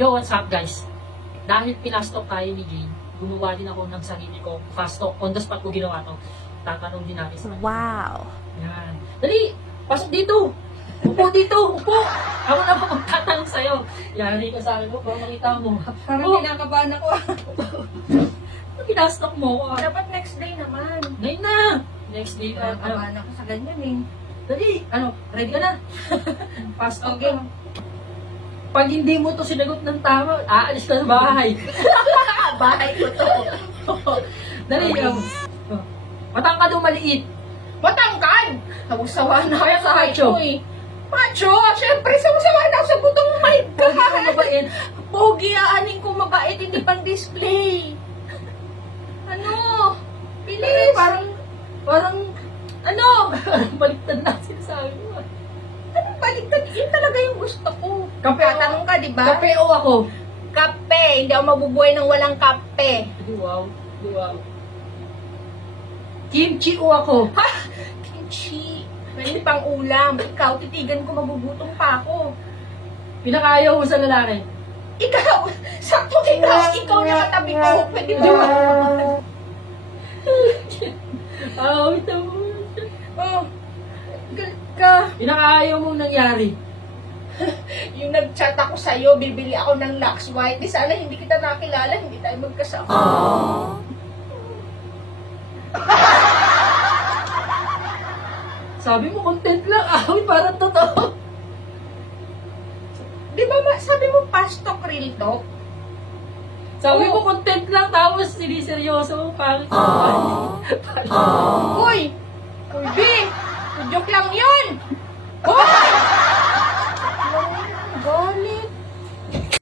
Yo, what's up guys? Dahil pinastok tayo ni Jane, gumawa din ako ng sarili ko. Fast talk, on the spot ko ginawa to. Tatanong din natin sa kanya. Wow. Yan. Dali, pasok dito. Upo dito, upo. Ako na po magtatanong sa'yo. Yan, hindi ko sa akin mo, para makita mo. Parang Oh. kinakabahan ako. Ano pinastok mo? Dapat next day naman. Ngayon na. Next day, Kinakabahan ako sa ganyan eh. dali, ready ka na? Fast talk Okay. ka. Pag hindi mo to sinagot ng tama, aalis ka sa bahay. Bahay ko to. Dali, matangkad o maliit? Matangkad! Sawa na Kaya ako sa sa macho. ito eh. Macho! Siyempre, sawa na ako sa butong my Pogi o God! mabait? Pogi, aanin ko mabait, hindi pang display. Ano? Bilis! Parang, ano? Baliktad na sinasabi mo. Anong baliktad? Yun talaga yung gusto ko. Kape o- Tatanong ka, di ba? Kape o ako? Kape! Hindi ako mabubuhay ng walang kape. Wow, wow. Kimchi o ako? Ha? Kimchi. Pwede pang ulam. Ikaw, titigan ko, magugutom pa ako. Pinakayaw mo sa lalaki? Ikaw! Sakto ikaw na katabi ko. Pwede ba? Wait mo. Oh, galit ka. Pinakayaw mong nangyari? Yung nag-chat ako sa'yo, bibili ako ng Lux White. Di sana hindi kita nakilala, hindi tayo magkasama. Sabi mo, content lang. Parang totoo. Di ba sabi mo fast talk, real talk? Sabi Oo. mo, content lang. Tapos, siniseryoso mo. Parang Uy! Uy, B! Joke lang yun! Oh!